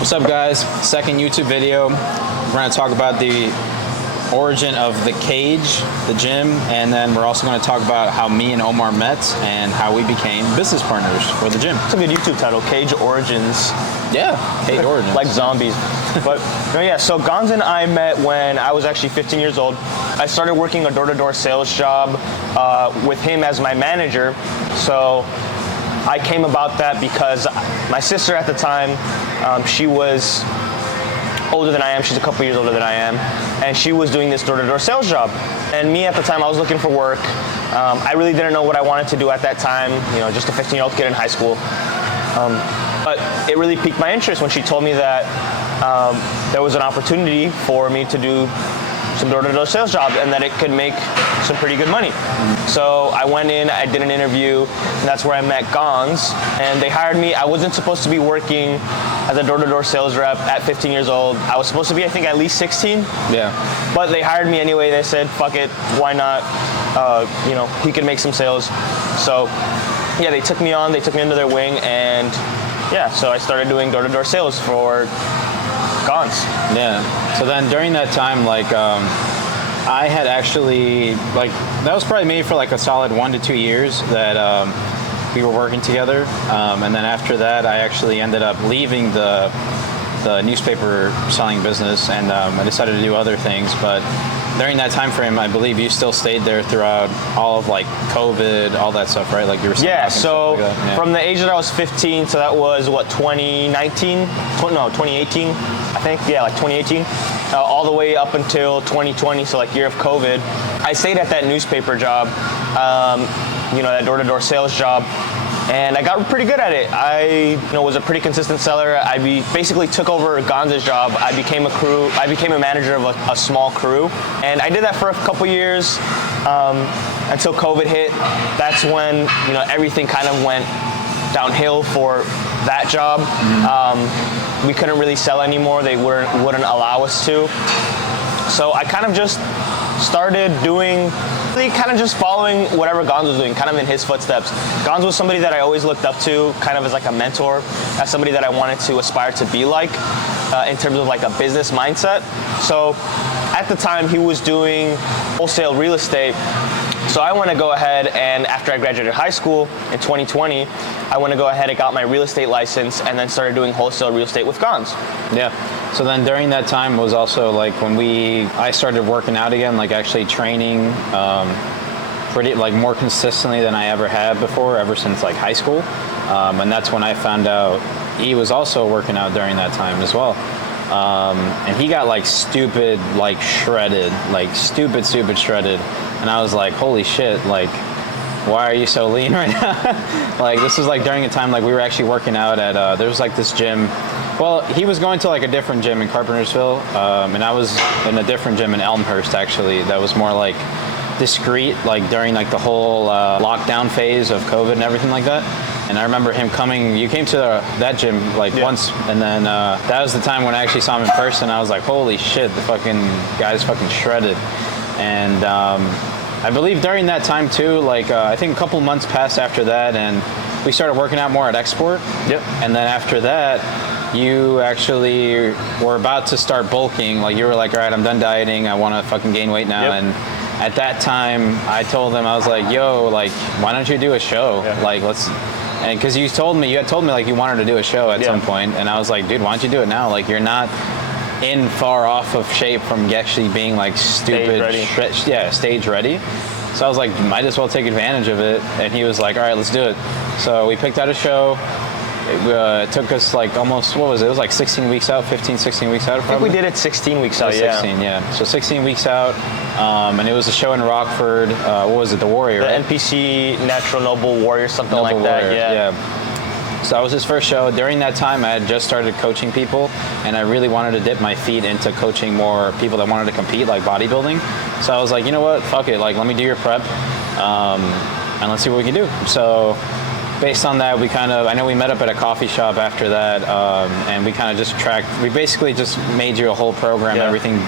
What's up, guys? Second YouTube video. We're going to talk about the origin of the Cage, the gym, and then we're also going to talk about how me and Omar met and how we became business partners for the gym. It's a good YouTube title, Cage Origins. Yeah, Cage Origins. Like zombies. But no, yeah, so Gonz and I met when I was actually 15 years old. I started working a door-to-door sales job with him as my manager. So I came about that because my sister at the time, she was older than I am. She's a couple years older than I am. And she was doing this door-to-door sales job. And me at the time, I was looking for work. I really didn't know what I wanted to do at that time, you know, just a 15-year-old kid in high school. But it really piqued my interest when she told me that there was an opportunity for me to do some door-to-door sales job and that it could make some pretty good money. So I went in, I did an interview, and that's where I met Gonz, and they hired me. I wasn't supposed to be working as a door-to-door sales rep at 15 years old. I was supposed to be, I think, at least 16. Yeah. But they hired me anyway. They said, fuck it, why not? You know, he could make some sales. So yeah, they took me on, they took me under their wing, and yeah, so I started doing door-to-door sales for Gonz. Yeah. So then during that time, like, I had actually, like, that was probably me for like a solid 1 to 2 years that we were working together. And then after that, I actually ended up leaving the newspaper selling business, and I decided to do other things. But during that time frame, I believe you still stayed there throughout all of like COVID, all that stuff, right? Like you were saying. Yeah, so like that. Yeah. From the age that I was 15, so that was what, 2019? No, 2018, I think. Yeah, like 2018. All the way up until 2020, so like year of COVID. I stayed at that newspaper job, you know, that door-to-door sales job. And I got pretty good at it. I, was a pretty consistent seller. I basically took over Gonz's job. I became a manager of a small crew. And I did that for a couple years until COVID hit. That's when, everything kind of went downhill for that job. We couldn't really sell anymore. They wouldn't allow us to. So I kind of just started just following whatever Gonz was doing, kind of in his footsteps. Gonz was somebody that I always looked up to, kind of as like a mentor, as somebody that I wanted to aspire to be like, in terms of like a business mindset. So at the time, he was doing wholesale real estate. So I want to go ahead and, after I graduated high school in 2020, I want to go ahead and got my real estate license and then started doing wholesale real estate with Gonz. Yeah. So then during that time was also like when I started working out again, like actually training pretty like more consistently than I ever had before, ever since like high school. And that's when I found out he was also working out during that time as well. And he got like stupid shredded. And I was like, holy shit, like, why are you so lean right now? Like, this was like during a time like we were actually working out at, there was like this gym. Well, he was going to like a different gym in Carpentersville, and I was in a different gym in Elmhurst actually that was more like discreet, like during like the whole lockdown phase of COVID and everything like that. And I remember him coming, you came to that gym like once, and then that was the time when I actually saw him in person. I was like, holy shit, the fucking guy's fucking shredded. And I believe during that time too, like I think a couple months passed after that, and we started working out more at Export. Yep. And then after that, you actually were about to start bulking. Like you were like, all right, I'm done dieting. I want to fucking gain weight now. Yep. And at that time, I told them, I was like, yo, like, why don't you do a show? Yeah. Like, and because you had told me like you wanted to do a show at some point, and I was like, dude, why don't you do it now? Like, you're not in far off of shape from actually being like stupid, stage ready. So I was like, might as well take advantage of it. And he was like, all right, let's do it. So we picked out a show. It took us like almost, what was it? It was like 16 weeks out, 15, 16 weeks out. Probably. I think we did it 16 weeks out, 16, yeah. So 16 weeks out. And it was a show in Rockford. What was it? The Warrior, right? NPC, Natural Noble Warrior, something Noble like that. Warrior, yeah. So that was his first show. During that time, I had just started coaching people, and I really wanted to dip my feet into coaching more people that wanted to compete, like bodybuilding. So I was like, you know what? Fuck it. Like, let me do your prep, and let's see what we can do. So based on that, I know we met up at a coffee shop after that, and we kind of we basically just made you a whole program, everything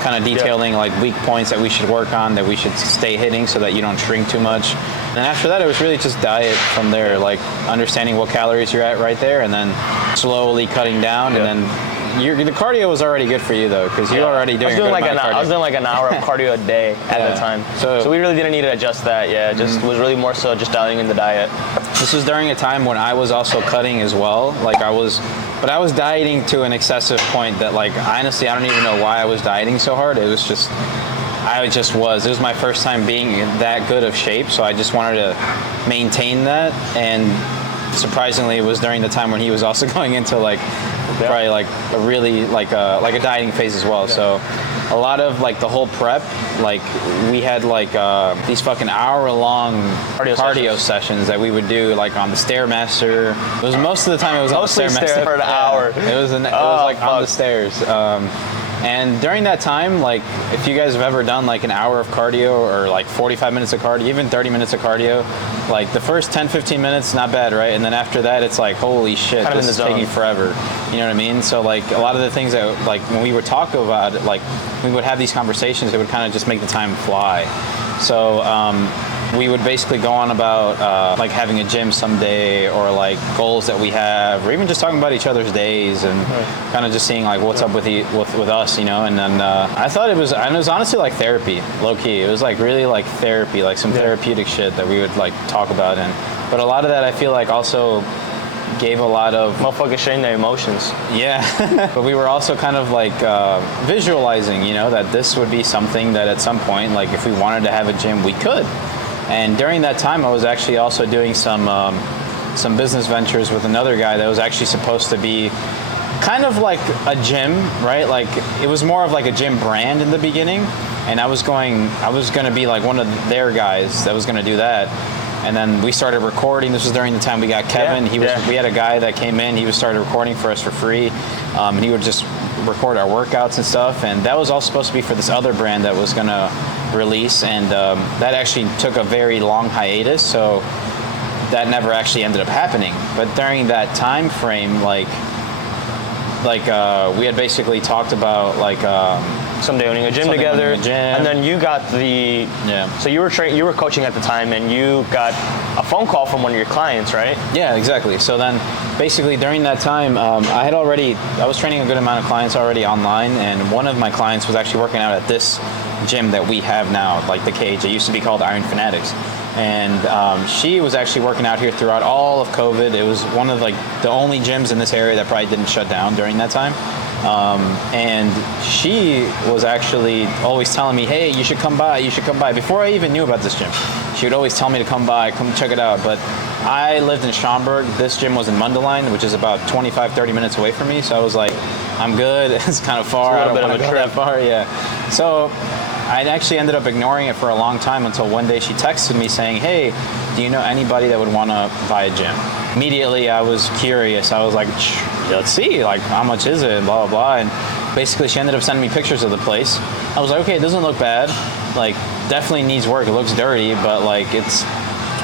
kind of detailing like weak points that we should work on, that we should stay hitting so that you don't shrink too much. And after that, it was really just diet from there, like understanding what calories you're at right there, and then slowly cutting down, Yeah. and then the cardio was already good for you though, because you're already doing. I was doing like an hour of cardio a day at Yeah. the time, So- so we really didn't need to adjust that. Yeah, it just was really more so just dialing in the diet. This was during a time when I was also cutting as well. But I was dieting to an excessive point that, like, honestly, I don't even know why I was dieting so hard. It was just, it was my first time being in that good of shape, so I just wanted to maintain that. And surprisingly, it was during the time when he was also going into probably like a really like a dieting phase as well. So a lot of like the whole prep, like we had like these fucking hour-long cardio sessions that we would do like on the Stairmaster. It was most of the time it was Mostly on the Stairmaster stair for an hour. It was on the stairs. And during that time, like, if you guys have ever done like an hour of cardio or like 45 minutes of cardio, even 30 minutes of cardio, like the first 10, 15 minutes, not bad, right? And then after that, it's like, holy shit, Kind of this in is the taking zone. forever. You know what I mean? So like a lot of the things that like when we would talk about it, like we would have these conversations, it would kind of just make the time fly. So we would basically go on about like having a gym someday, or like goals that we have, or even just talking about each other's days and kind of just seeing like what's up with us, you know. And then I thought it was honestly like therapy, low key. It was like really like therapy, like some therapeutic shit that we would like talk about. But a lot of that I feel like also gave a lot of Motherfuckers sharing their emotions. yeah, but we were also kind of like visualizing, you know, that this would be something that at some point, like if we wanted to have a gym, we could. And during that time, I was actually also doing some business ventures with another guy that was actually supposed to be kind of like a gym, right? Like it was more of like a gym brand in the beginning, and I was going to be like one of their guys that was going to do that. And then we started recording. This was during the time we got Kevin. We had a guy that came in. He started recording for us for free, and he would just record our workouts and stuff. And that was all supposed to be for this other brand that was gonna release. And that actually took a very long hiatus. So that never actually ended up happening. But during that time frame, like we had basically talked about like. Someday owning a gym Someday together, owning a gym. and then you got the. Yeah. So you were coaching at the time, and you got a phone call from one of your clients, right? Yeah, exactly. So then, basically during that time, I was training a good amount of clients already online, and one of my clients was actually working out at this gym that we have now, like the Cage. It used to be called Iron Fanatics, and she was actually working out here throughout all of COVID. It was one of like the only gyms in this area that probably didn't shut down during that time. And she was actually always telling me, hey, you should come by. Before I even knew about this gym, she would always tell me to come by, come check it out. But I lived in Schaumburg. This gym was in Mundelein, which is about 25, 30 minutes away from me. So I was like, I'm good. It's kind of far. I don't want to go that far. Yeah. So I actually ended up ignoring it for a long time until one day she texted me saying, hey, do you know anybody that would want to buy a gym? Immediately, I was curious. I was like, let's see, like, how much is it, and blah, blah, blah. And basically, she ended up sending me pictures of the place. I was like, okay, it doesn't look bad. Like, definitely needs work. It looks dirty, but, like, it's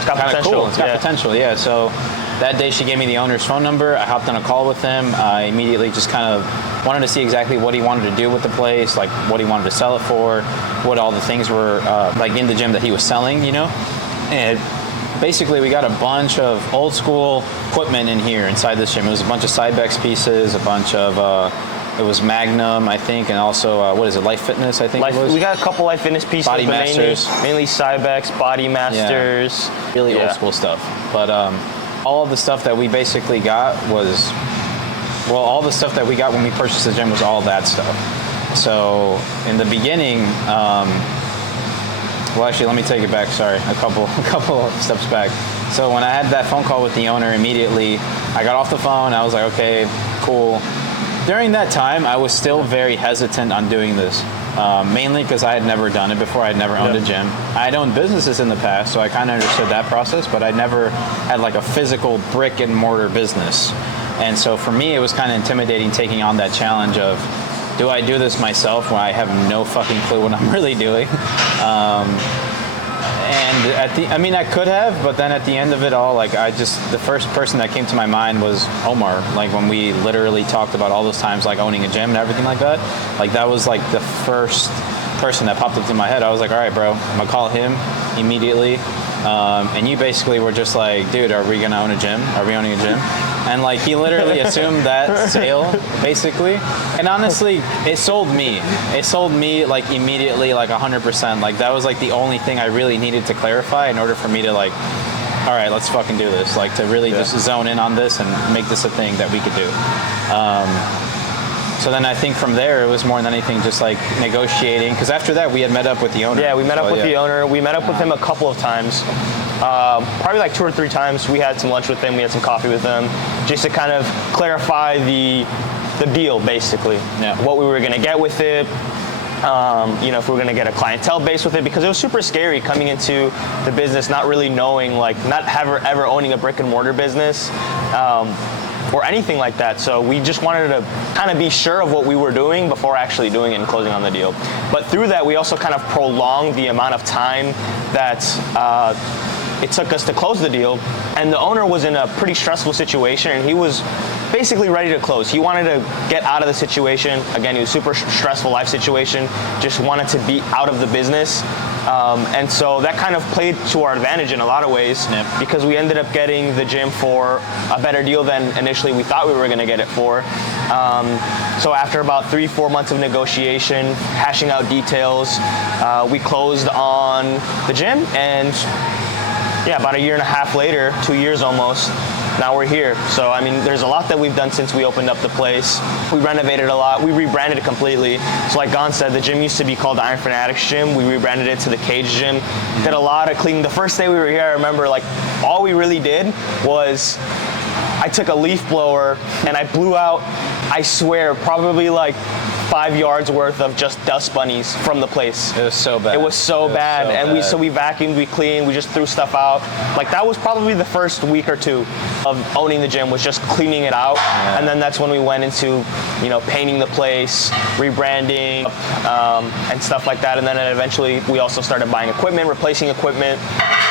got kind of potential. cool. It's got potential, yeah. So that day, she gave me the owner's phone number. I hopped on a call with him. I immediately just kind of wanted to see exactly what he wanted to do with the place, like, what he wanted to sell it for, what all the things were, like, in the gym that he was selling, you know? And basically, we got a bunch of old school equipment in here inside this gym. It was a bunch of Cybex pieces, a bunch of, it was Magnum, I think, and also, what is it, Life Fitness, I think it was? We got a couple Life Fitness pieces, Body but Masters. mainly Cybex, Body Masters. Really old school stuff. But all of the stuff that we basically got was, well, all the stuff that we got when we purchased the gym was all that stuff. So in the beginning, well, actually, let me take it back. Sorry, a couple steps back. So when I had that phone call with the owner, immediately I got off the phone. I was like, okay, cool. During that time, I was still very hesitant on doing this, mainly because I had never done it before. I had never owned a gym. I had owned businesses in the past, so I kind of understood that process, but I never had like a physical brick and mortar business. And so for me, it was kind of intimidating taking on that challenge of, do I do this myself when I have no fucking clue what I'm really doing? And I could have, but then at the end of it all, like the first person that came to my mind was Omar. Like when we literally talked about all those times, like owning a gym and everything like that. Like that was like the first person that popped up in my head. I was like, all right, bro, I'm gonna call him immediately. And you basically were just like, dude, are we gonna own a gym? Are we owning a gym? And like he literally assumed that sale basically. And honestly, it sold me. It sold me like immediately, like 100%. Like that was like the only thing I really needed to clarify in order for me to like, all right, let's fucking do this. Like to really just zone in on this and make this a thing that we could do. So then I think from there it was more than anything just like negotiating. Because after that we had met up with the owner. Yeah, we met up with the owner. We met up with him a couple of times. Probably like 2 or 3 times. We had some lunch with him. We had some coffee with him, just to kind of clarify the deal, basically. Yeah. What we were going to get with it. You know, if we were going to get a clientele base with it, because it was super scary coming into the business, not really knowing, like, not ever owning a brick and mortar business. Or anything like that. So we just wanted to kind of be sure of what we were doing before actually doing it and closing on the deal. But through that, we also kind of prolonged the amount of time that it took us to close the deal. And the owner was in a pretty stressful situation, and he was basically ready to close. He wanted to get out of the situation. Again, it was a super stressful life situation, just wanted to be out of the business. And so that kind of played to our advantage in a lot of ways, because we ended up getting the gym for a better deal than initially we thought we were going to get it for. So after about 3-4 months of negotiation, hashing out details, we closed on the gym, and yeah, about 1.5 years later, 2 years almost, now we're here. So, I mean, there's a lot that we've done since we opened up the place. We renovated a lot. We rebranded it completely. So like Gon said, the gym used to be called the Iron Fanatics Gym. We rebranded it to the Cage Gym. Did a lot of cleaning. The first day we were here, I remember, like, all we really did was I took a leaf blower and I blew out, I swear, probably like 5 yards worth of just dust bunnies from the place. It was so bad. It was so bad. And bad. we vacuumed, we cleaned, we just threw stuff out. Like that was probably the first week or 2 of owning the gym, was just cleaning it out. Yeah. And then that's when we went into, you know, painting the place, rebranding, and stuff like that. And then eventually we also started buying equipment, replacing equipment.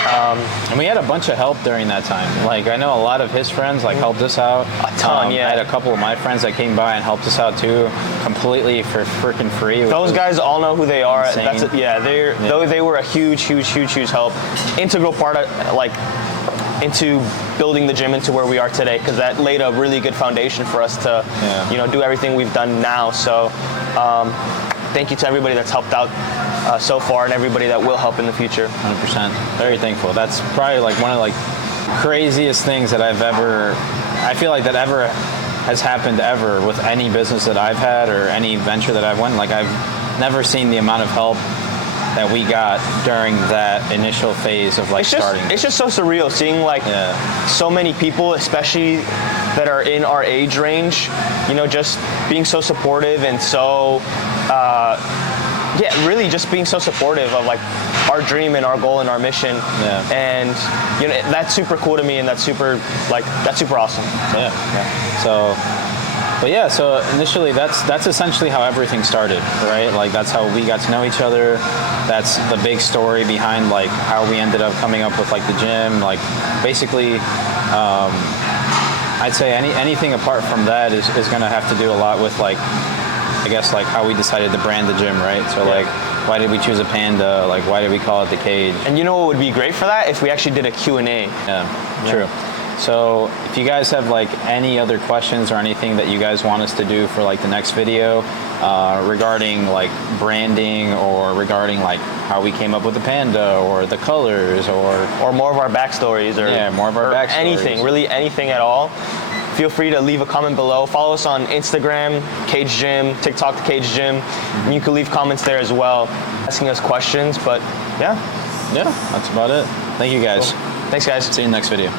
And we had a bunch of help during that time. Like I know a lot of his friends like helped us out. A ton, yeah. I had a couple of my friends that came by and helped us out too, completely for freaking free. Those guys all know who they are. Insane. That's it. Yeah, they were a huge help, integral part of, like, into building the gym into where we are today, because that laid a really good foundation for us to, you know, do everything we've done now. So, thank you to everybody that's helped out so far, and everybody that will help in the future. 100%. Very thankful. That's probably like one of like craziest things that I feel like that ever has happened ever with any business that I've had or any venture that I've went. Like I've never seen the amount of help that we got during that initial phase of like starting. It's just so surreal seeing like so many people, especially that are in our age range, you know, just being so supportive and so, really just being so supportive of like our dream and our goal and our mission. Yeah. And you know, that's super cool to me, and that's super awesome. So initially that's essentially how everything started, right? Like that's how we got to know each other. That's the big story behind like how we ended up coming up with like the gym. Like basically, I'd say anything apart from that is going to have to do a lot with like, I guess like how we decided to brand the gym, right? So like, why did we choose a panda? Like, why did we call it the Cage? And you know what would be great for that? If we actually did a Q&A. Yeah, true. So if you guys have like any other questions or anything that you guys want us to do for like the next video regarding like branding or regarding like how we came up with the panda or the colors or more of our backstories or more of our backstories. Anything, really anything at all, feel free to leave a comment below. Follow us on Instagram, Cage Gym, TikTok, The Cage Gym. And you can leave comments there as well, asking us questions. But yeah, that's about it. Thank you guys. Cool. Thanks, guys. See you in the next video.